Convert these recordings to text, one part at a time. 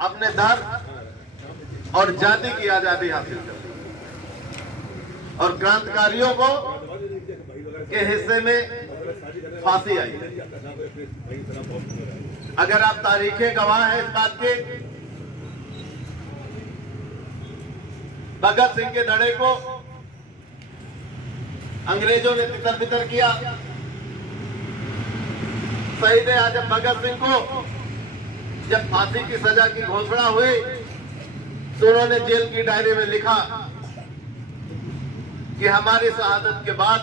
अपने धर्म और जाति की आजादी हासिल कर ली और क्रांतिकारियों को के हिस्से में फांसी आई। अगर आप तारीखें गवाह हैं इस बात के, भगत सिंह के धड़े को अंग्रेजों ने तितर बितर किया। शहीद आजम भगत सिंह को जब फांसी की सजा की घोषणा हुई तो उन्होंने जेल की डायरी में लिखा कि हमारी शहादत के बाद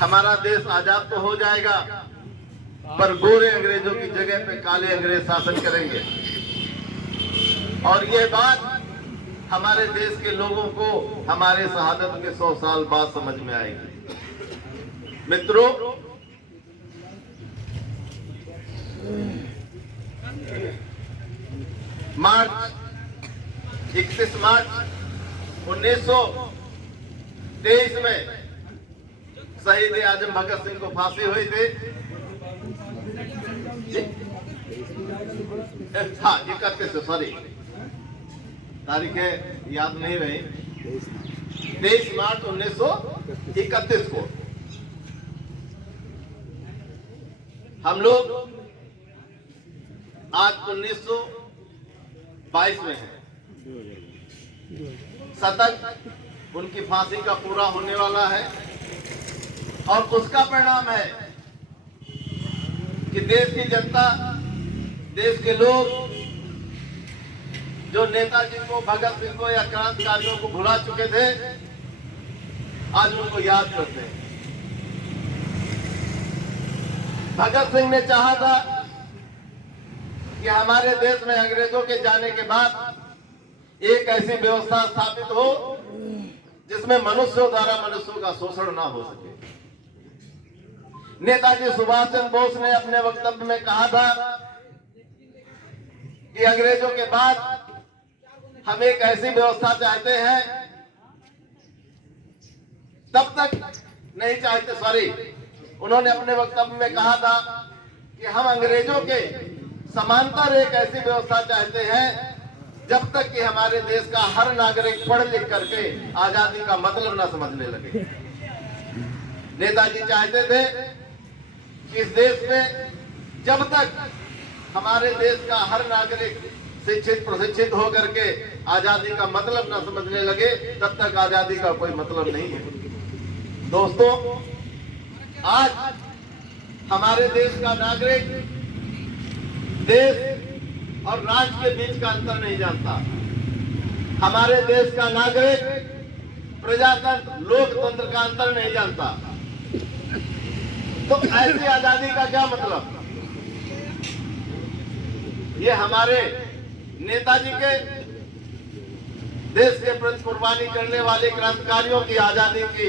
हमारा देश आजाद तो हो जाएगा, पर गोरे अंग्रेजों की जगह पे काले अंग्रेज शासन करेंगे। और ये बात हमारे देश के लोगों को हमारे शहादत के 100 साल बाद समझ में आएगी। मित्रों, मार्च 31 मार्च 1923 में शहीद आजम भगत सिंह को फांसी हुई थी। हाँ, 31, सॉरी तारीखें याद नहीं रही। 23 मार्च 1931 को हम लोग आज 1922 में हैं। शतक उनकी फांसी का पूरा होने वाला है और उसका परिणाम है कि देश की जनता, देश के लोग जो नेताजी को, भगत सिंह को या क्रांतिकारियों को भुला चुके थे, आज उनको याद करते हैं। भगत सिंह ने चाहा था कि हमारे देश में अंग्रेजों के जाने के बाद एक ऐसी व्यवस्था स्थापित हो जिसमें मनुष्यों द्वारा मनुष्यों का शोषण ना हो सके। नेताजी सुभाष चंद्र बोस ने अपने वक्तव्य में कहा था कि अंग्रेजों के बाद हम एक ऐसी व्यवस्था चाहते हैं, तब तक नहीं चाहते, सॉरी, उन्होंने अपने वक्तव्य में कहा था कि हम अंग्रेजों के समांतर एक ऐसी व्यवस्था चाहते हैं जब तक कि हमारे देश का हर नागरिक पढ़ लिख करके आजादी का मतलब ना समझने लगे। नेताजी चाहते थे कि इस देश में जब तक हमारे देश का हर नागरिक शिक्षित प्रशिक्षित हो करके आजादी का मतलब ना समझने लगे, तब तक आजादी का कोई मतलब नहीं है। दोस्तों, आज हमारे देश का नागरिक देश और राष्ट्र के बीच का अंतर नहीं जानता। हमारे देश का नागरिक प्रजातंत्र, लोकतंत्र का अंतर नहीं जानता। तो ऐसी आजादी का क्या मतलब? ये हमारे नेताजी के देश के प्रति कुर्बानी करने वाले क्रांतिकारियों की आजादी की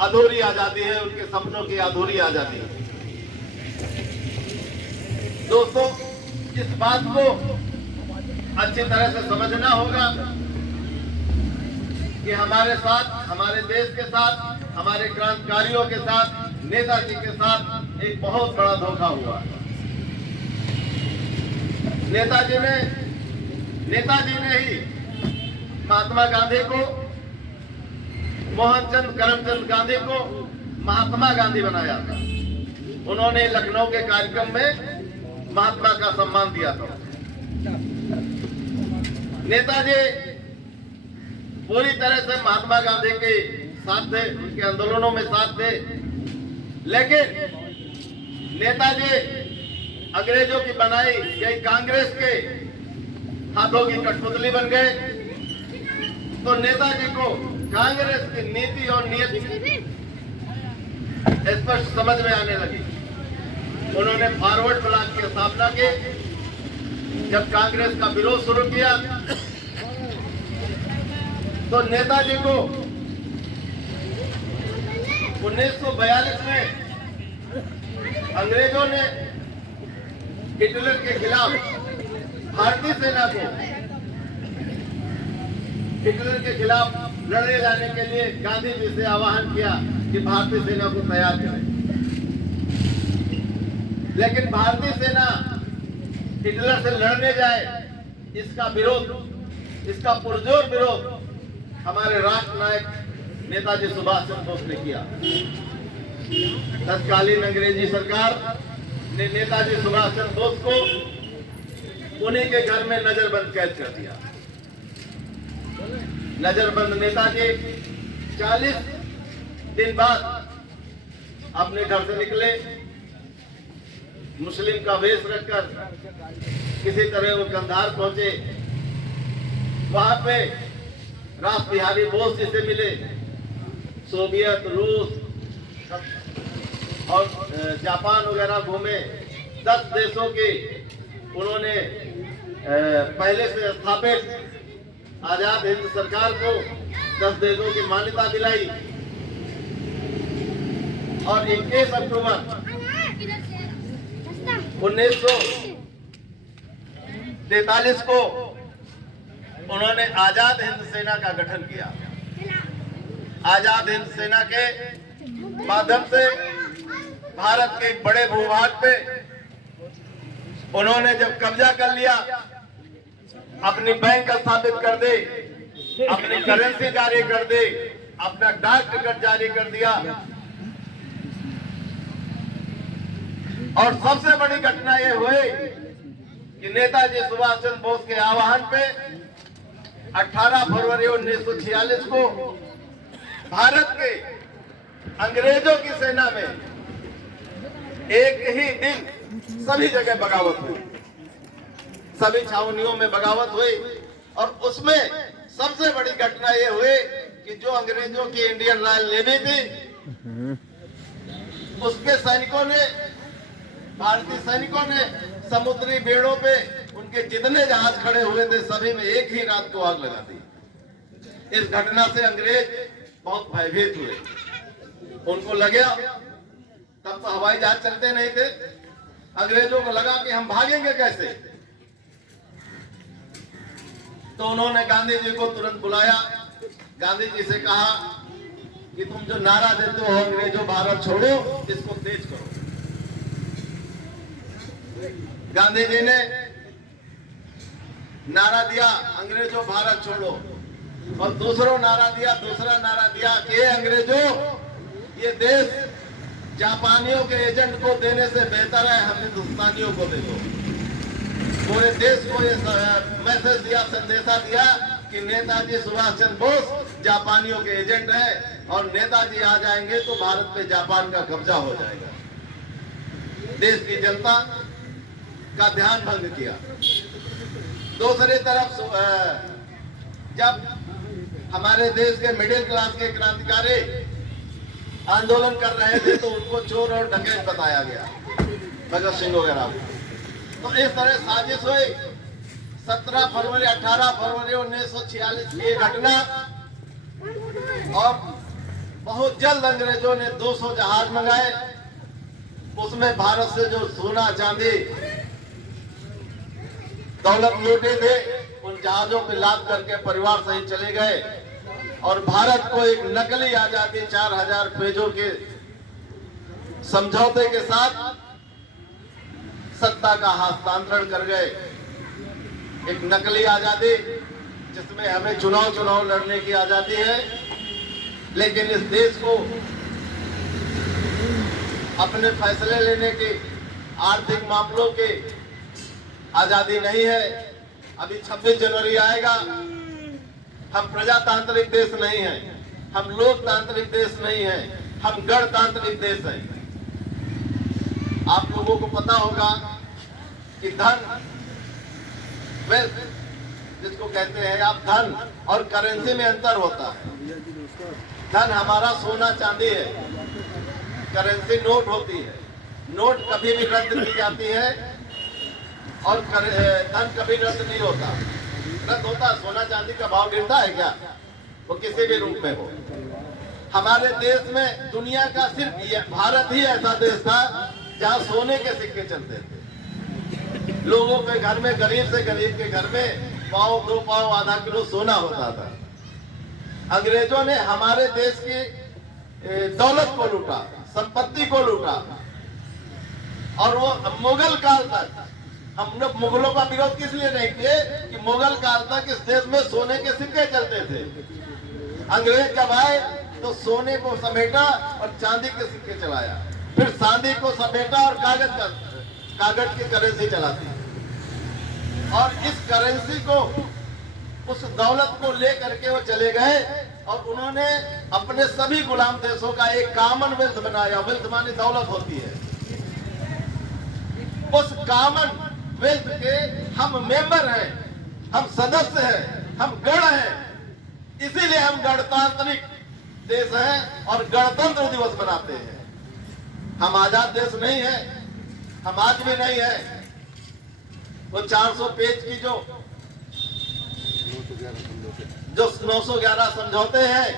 अधूरी आजादी है, उनके सपनों की अधूरी आजादी है। दोस्तों, इस बात को अच्छी तरह से समझना होगा कि हमारे साथ, हमारे देश के साथ, हमारे क्रांतिकारियों के साथ, नेताजी के साथ एक बहुत बड़ा धोखा हुआ। नेताजी ने ही महात्मा गांधी को, मोहनचंद करमचंद गांधी को महात्मा गांधी बनाया था। उन्होंने लखनऊ के कार्यक्रम में महात्मा का सम्मान दिया था। नेताजी पूरी तरह से महात्मा गांधी के साथ थे, उनके आंदोलनों में साथ थे, लेकिन नेताजी अंग्रेजों की बनाई गई कांग्रेस के हाथों की कठपुतली बन गए। तो नेताजी को कांग्रेस की नीति और नियति स्पष्ट समझ में आने लगी। उन्होंने फॉरवर्ड ब्लॉक की स्थापना की। जब कांग्रेस का विरोध शुरू किया तो नेताजी को 1942 में अंग्रेजों ने हिटलर के खिलाफ भारतीय सेना को हिटलर के खिलाफ लड़े जाने के लिए गांधी जी से आह्वान किया कि भारतीय सेना को तैयार करें। लेकिन भारतीय सेना हिटलर से लड़ने जाए, इसका विरोध, इसका पुरजोर विरोध हमारे राष्ट्र नायक नेताजी सुभाष चंद्र बोस ने किया। तत्कालीन अंग्रेजी सरकार ने नेताजी सुभाष चंद्र बोस को उन्हीं के घर में नजरबंद कैद कर दिया। नजरबंद नेताजी 40 दिन बाद अपने घर से निकले, मुस्लिम का वेश रखकर किसी तरह वो कंधार पहुंचे। वहां पे रास बिहारी बोस जी से मिले। सोवियत, रूस और जापान वगैरह घूमे। 10 देशों के उन्होंने पहले से स्थापित आजाद हिंद सरकार को 10 देशों की मान्यता दिलाई और 21 अक्टूबर 1943 को उन्होंने आजाद हिंद सेना का गठन किया। आजाद हिंद सेना के माध्यम से भारत के एक बड़े भूभाग पे उन्होंने जब कब्जा कर लिया, अपनी बैंक स्थापित कर दे, अपनी करेंसी जारी कर दे, अपना डाक टिकट जारी कर दिया। और सबसे बड़ी घटना यह हुई कि नेताजी सुभाष चंद्र बोस के आह्वान पे 18 फरवरी 1946 को भारत के अंग्रेजों की सेना में एक ही दिन सभी जगह बगावत हुई, सभी छावनियों में बगावत हुई। और उसमें सबसे बड़ी घटना यह हुई कि जो अंग्रेजों की इंडियन रॉयल नेवी थी, उसके सैनिकों ने, भारतीय सैनिकों ने समुद्री बेड़ों पे उनके जितने जहाज खड़े हुए थे सभी में एक ही रात को आग लगा दी। इस घटना से अंग्रेज बहुत भयभीत हुए। उनको लगा, तब तो हवाई जहाज चलते नहीं थे, अंग्रेजों को लगा कि हम भागेंगे कैसे। तो उन्होंने गांधी जी को तुरंत बुलाया। गांधी जी से कहा कि तुम जो नारा देते हो अंग्रेजों भारत छोड़ो, इसको तेज करो। गांधी जी ने नारा दिया अंग्रेजों भारत छोड़ो, और दूसरा नारा दिया कि अंग्रेजों, ये देश जापानियों के एजेंट को देने से बेहतर है हम हिंदुस्तानियों को दे दो। पूरे देश को ये मैसेज दिया, संदेशा दिया कि नेताजी सुभाष चंद्र बोस जापानियों के एजेंट हैं और नेताजी आ जाएंगे तो भारत पे जापान का कब्जा हो जाएगा। देश की जनता का ध्यान भंग किया। दूसरी तरफ जब हमारे देश के मिडिल क्लास के क्रांतिकारी आंदोलन कर रहे थे तो उनको चोर और डकैत बताया गया, भगत सिंह वगैरह। तो इस तरह साजिश हुई। 17 फरवरी 18 फरवरी 1946 की घटना, और बहुत जल्द अंग्रेजों ने 200 जहाज मंगाए। उसमें भारत से जो सोना चांदी दौलत लूटे थे, उन जहाजों पे लाद करके परिवार सहित चले गए और भारत को एक नकली आजादी 4000 पेजों के समझौते के साथ सत्ता का हस्तांतरण कर गए। एक नकली आजादी जिसमें हमें चुनाव लड़ने की आजादी है, लेकिन इस देश को अपने फैसले लेने की, आर्थिक मामलों की आजादी नहीं है। अभी 26 जनवरी आएगा। हम प्रजातांत्रिक देश नहीं हैं, हम लोकतांत्रिक देश नहीं हैं, हम गणतांत्रिक देश हैं। आप लोगों को पता होगा कि धन, वेल्थ जिसको कहते हैं आप, धन और करेंसी में अंतर होता है। धन हमारा सोना चांदी है, करेंसी नोट होती है। नोट कभी भी रद्द की जाती है और धन कभी रद्द नहीं होता। रद्द होता, सोना चांदी का भाव गिरता है क्या? वो किसी भी रूप में हो। हमारे देश में दुनिया का सिर्फ भारत ही ऐसा देश था जहां सोने के सिक्के चलते थे। लोगों के घर में, गरीब से गरीब के घर में पाव, 2 पाव, आधा किलो सोना होता था। अंग्रेजों ने हमारे देश की दौलत को लूटा, संपत्ति को लूटा, और वो मुगल काल तक हम लोग मुगलों का विरोध किस लिए नहीं किए कि मुगल काल तक इस देश में सोने के सिक्के चलते थे। अंग्रेज जब आए तो सोने को समेटा और चांदी के सिक्के चलाया, फिर चांदी को समेटा और कागज की करेंसी चलाती। और इस करेंसी को, उस दौलत को लेकर के वो चले गए और उन्होंने अपने सभी गुलाम देशों का एक कॉमनवेल्थ बनाया। वेल्थ माने दौलत होती है। उस कॉमनवेल्थ के हम मेंबर हैं, हम सदस्य हैं, हम गण हैं। इसीलिए हम गणतांत्रिक देश हैं और गणतंत्र दिवस मनाते हैं। हम आजाद देश नहीं है, हम आज भी नहीं है। वो 400 पेज की जो 911 समझौते हैं,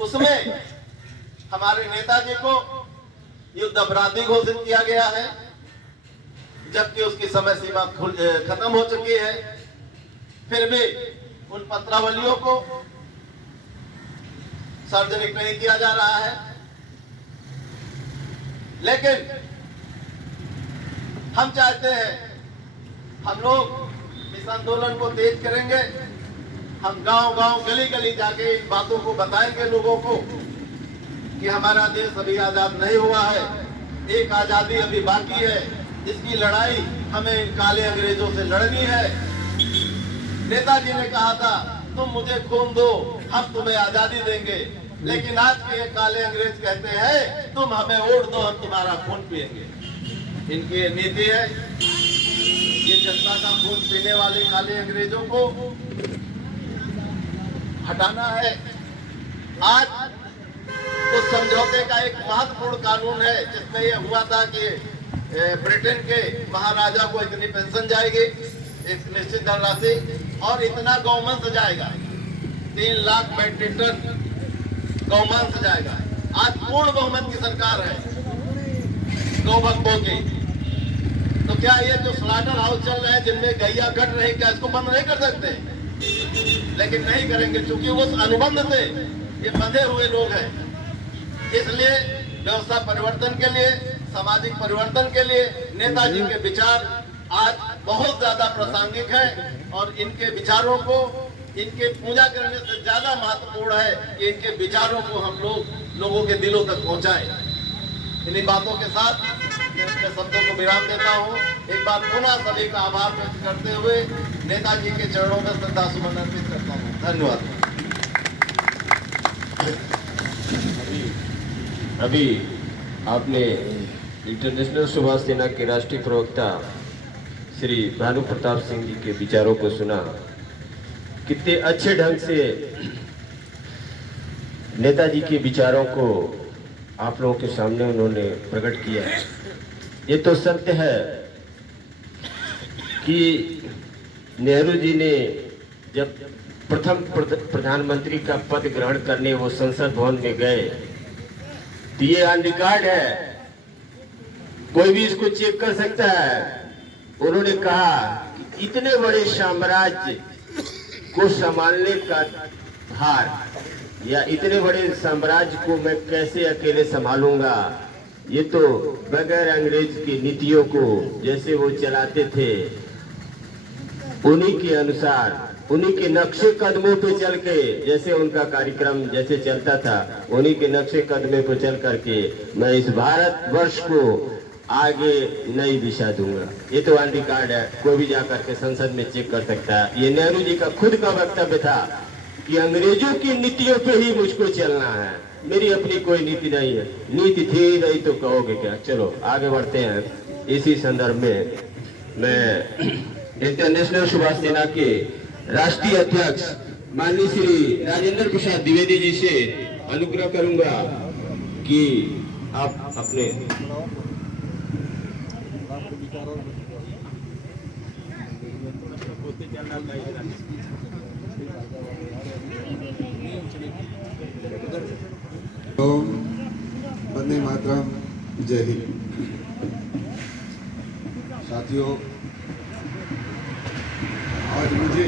उसमें हमारे नेताजी को युद्ध अपराधी घोषित किया गया है, जबकि उसकी समय सीमा खत्म हो चुकी है। फिर भी उन पत्रावलियों को सार्वजनिक नहीं किया जा रहा है। लेकिन हम चाहते हैं, हम लोग इस आंदोलन को तेज करेंगे। हम गांव-गांव, गली-गली जाके इन बातों को बताएंगे लोगों को कि हमारा देश अभी आजाद नहीं हुआ है, एक आजादी अभी बाकी है। इसकी लड़ाई हमें इन काले अंग्रेजों से लड़नी है। नेताजी ने कहा था, तुम मुझे खून दो, हम तुम्हें आजादी देंगे। लेकिन आज के काले अंग्रेज कहते हैं, तुम हमें वोट दो, हम तुम्हारा खून पिएंगे। इनकी नीति है, ये जनता का खून पीने वाले काले अंग्रेजों को हटाना है। आज उस समझौते का एक महत्वपूर्ण कानून है, जिसमें यह हुआ था कि ब्रिटेन के महाराजा को इतनी पेंशन जाएगी, एक निश्चित धनराशि, और इतना गौवंश जाएगा, 3 लाख मेट्रिक टन गौवंश जाएगा। आज पूर्ण बहुमत की सरकार है गौभक्तों की। तो क्या ये जो स्लॉटर हाउस चल रहे हैं, जिनमें गैया कट रही, क्या इसको बंद नहीं कर सकते? लेकिन नहीं करेंगे, क्योंकि उस अनुबंध से ये बंधे हुए लोग हैं। इसलिए व्यवस्था परिवर्तन के लिए, सामाजिक परिवर्तन के लिए नेताजी के विचार आज बहुत ज्यादा प्रासंगिक है। और इनके विचारों को, इनके पूजा करने से ज्यादा महत्वपूर्ण है कि इनके विचारों को हम लोगों के दिलों तक पहुंचाएं। इन्हीं बातों के साथ मैं अपने शब्दों को विराम देता हूँ। एक बार पुनः सभी का आभार व्यक्त करते हुए नेताजी के चरणों में श्रद्धा सुमन अर्पित करता हूँ। धन्यवाद। अभी आपने इंटरनेशनल सुभाष सेना के राष्ट्रीय प्रवक्ता श्री भानु प्रताप सिंह जी के विचारों को सुना। कितने अच्छे ढंग से नेताजी के विचारों को आप लोगों के सामने उन्होंने प्रकट किया है। ये तो सत्य है कि नेहरू जी ने जब प्रथम प्रधानमंत्री का पद ग्रहण करने वो संसद भवन में गए, तो ये ऑन रिकॉर्ड है, कोई भी इसको चेक कर सकता है। उन्होंने कहा कि इतने बड़े साम्राज्य को संभालने का भार या इतने बड़े साम्राज्य को मैं कैसे अकेले संभालूंगा, ये तो बगैर अंग्रेज की नीतियों को जैसे वो चलाते थे उन्हीं के अनुसार, उन्हीं के नक्शे कदमों पे चल के, जैसे उनका कार्यक्रम जैसे चलता था, उन्हीं के नक्शे कदमों पे चल करके मैं इस भारत वर्ष को आगे नई दिशा दूंगा। ये तो ऑन रिकॉर्ड है, कोई भी जाकर के संसद में चेक कर सकता है। ये नेहरू जी का खुद का वक्तव्य था कि अंग्रेजों की नीतियों पे ही मुझको चलना है, मेरी अपनी कोई नीति नहीं है। नीति थी नहीं तो कहोगे क्या। चलो आगे बढ़ते हैं। इसी संदर्भ में मैं इंटरनेशनल सुभाष सेना के राष्ट्रीय अध्यक्ष माननीय श्री राजेंद्र प्रसाद द्विवेदी जी से अनुग्रह करूंगा कि आप अपने वंदे मातरम, जय हिंद। साथियों, आज मुझे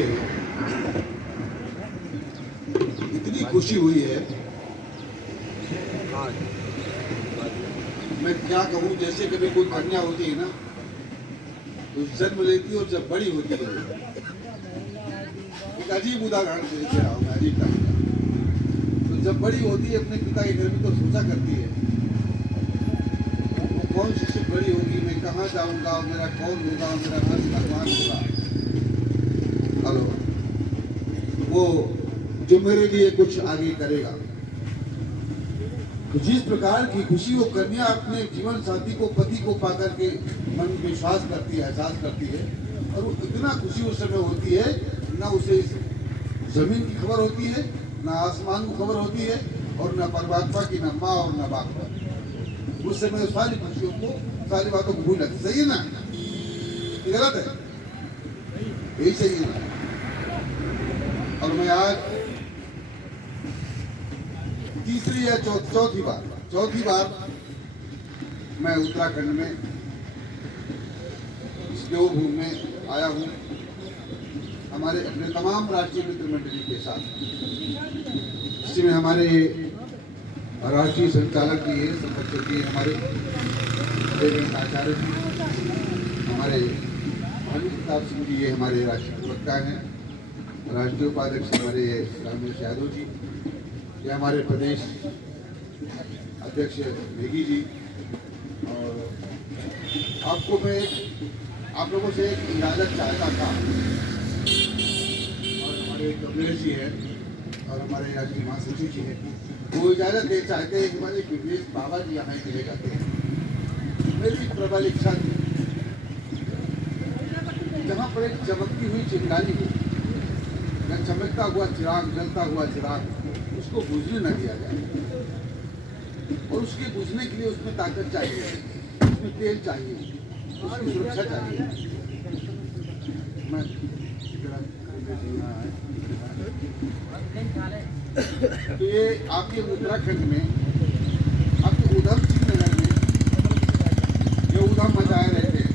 इतनी खुशी हुई है, मैं क्या कहूँ। जैसे कभी कोई कन्या होती है ना, तो जो जन्म लेती है और जब बड़ी होती है। एक अजीब उदाहरण से लेके रहा हूँ मैं, अजीब ढंग का। तो जब बड़ी होती है अपने पिता के घर में तो सोचा करती है कौन सी शिप बड़ी होगी, मैं कहाँ जाऊंगा, मेरा कौन होगा, मेरा घर भगवान होगा। हेलो, वो जो मेरे लिए कुछ आगे करेगा। तो जिस प्रकार की खुशी वो कन्या अपने जीवन साथी को, पति को पाकर के मन में विश्वास करती है, एहसास करती है, और वो इतना खुशी उस समय होती है, ना उसे जमीन की खबर होती है, ना आसमान को खबर होती है, और ना परमात्मा की, ना माँ और ना बाप। उस समय सारी खुशियों को, सारी बातों को भूल जाती। सही है ना? ये गलत है? यही सही है ना? और मैं आज तीसरी या चौथी बार मैं उत्तराखंड में इस देवभूमि में आया हूँ हमारे अपने तमाम राष्ट्रीय मित्र मंडली के साथ, जिसमें हमारे राष्ट्रीय संचालक जी है, संरक्षक जी हमारे देवेंद्र आचार्य जी, हमारे भानु प्रताप सिंह जी, ये हमारे राष्ट्रीय प्रवक्ता हैं, राष्ट्रीय उपाध्यक्ष हमारे रामेश यादव जी, ये हमारे प्रदेश अध्यक्ष नेगी जी। और आपको मैं आप लोगों से एक इजाज़त चाहता था, और हमारे कमलेश जी हैं और हमारे राष्ट्रीय महासचिव जी हैं, वो इजाज़त दे चाहते हैं कि हमारे विवेश बाबा जी यहाँ चले जाते हैं। मेरी प्रबल इच्छा थी जहाँ पर एक चमकती हुई चिंगारी हो, या चमकता हुआ चिराग, जलता हुआ चिराग, उसको बुझने न दिया जाए। और उसके बुझने के लिए उसमें ताकत चाहिए, उसमें तेल चाहिए, उसकी सुरक्षा चाहिए। मैं तो ये आपके उत्तराखंड में, आपके उधम सिंह नगर में ये उधम मचाए रहते हैं।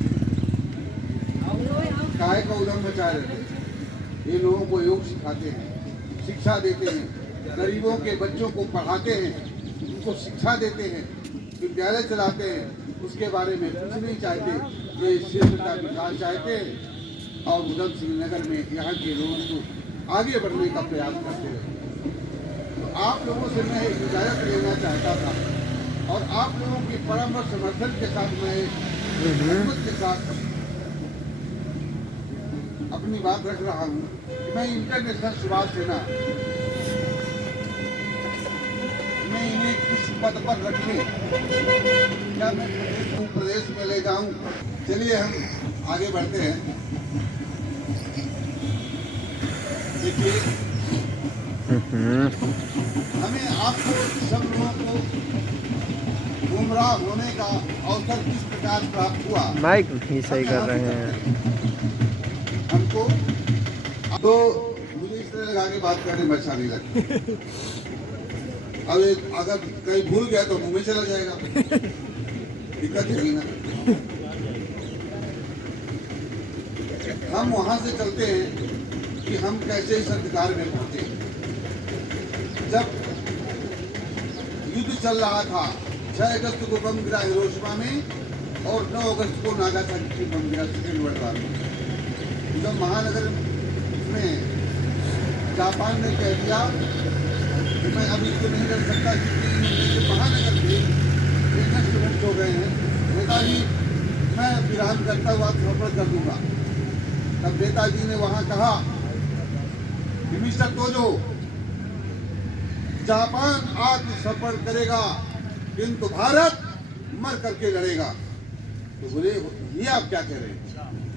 काय का उधम मचाए रहते हैं। ये लोगों को योग सिखाते हैं, शिक्षा देते हैं, गरीबों के बच्चों को पढ़ाते हैं, उनको शिक्षा देते हैं, विद्यालय चलाते हैं। उसके बारे में कुछ नहीं चाहते, ये क्षेत्र का विकास चाहते हैं और उधम सिंह नगर में यहाँ के लोगों को आगे बढ़ने का प्रयास करते हैं। तो आप लोगों से मैं इजाज़त लेना चाहता था, और आप लोगों की परम समर्थन के साथ मैं हिम्मत के साथ अपनी बात रख रहा हूँ कि मैं इंटरनेशनल सुभाष सेना मैं इन्हें किस पद पर रखे, क्या मैं प्रदेश में ले जाऊं। चलिए हम आगे बढ़ते हैं। देखिए, हमें आपको सब लोगों को गुमराह होने का अवसर किस प्रकार प्राप्त हुआ, माइक ही सही कर रहे हैं हमको। तो मुझे इस तरह लगा के बात करने में अच्छा नहीं लगता। अब अगर कहीं भूल गया तो मुंह में चला जाएगा, दिक्कत होगी ना। हम वहां से चलते हैं कि हम कैसे इस अधिकार में पहुंचे। जब युद्ध चल रहा था, 6 अगस्त को बम गिरा हिरोशिमा में और 9 अगस्त को नागासाकी में बम गिरा सेकेंड वर्ल्ड वॉर में। जब महानगर में जापान ने कह दिया कि मैं अभी तो नहीं कर सकता, क्योंकि महानगर थे नष्ट हो गए हैं, नेताजी मैं विराम करता हुआ समर्पण कर दूंगा। तब नेताजी ने वहां कहा कि मिस्टर तोजो, जापान आत्मसमर्पण करेगा किंतु भारत मर करके लड़ेगा। तो बोले ये आप क्या कह रहे हैं?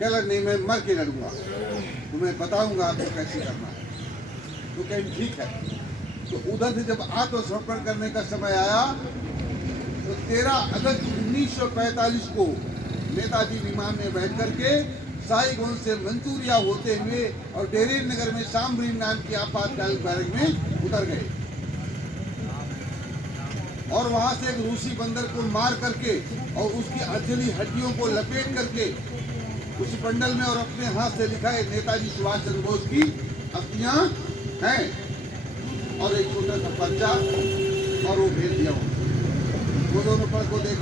कह रहे नहीं, मैं मर के लड़ूंगा, तो मैं बताऊंगा आपको कैसे करना है। तो कहें ठीक है। तो उधर से जब आत्मसमर्पण करने का समय आया तो 13 अगस्त 1945 को नेताजी विमान में बैठ करके साइगोन से मंचूरिया होते हुए और डेरेन नगर में शामरीन नाम की आपातकालीन बैरक में उतर गए, और वहां से एक रूसी बंदर को मार करके और उसकी अजली हड्डियों को लपेट करके उस बंडल में और अपने हाथ से लिखा है नेताजी सुभाष चंद्र बोस की अस्थियां हैं, और एक छोटा सा पर्चा, और वो भेज दिया। वो दोनों पर को देखा।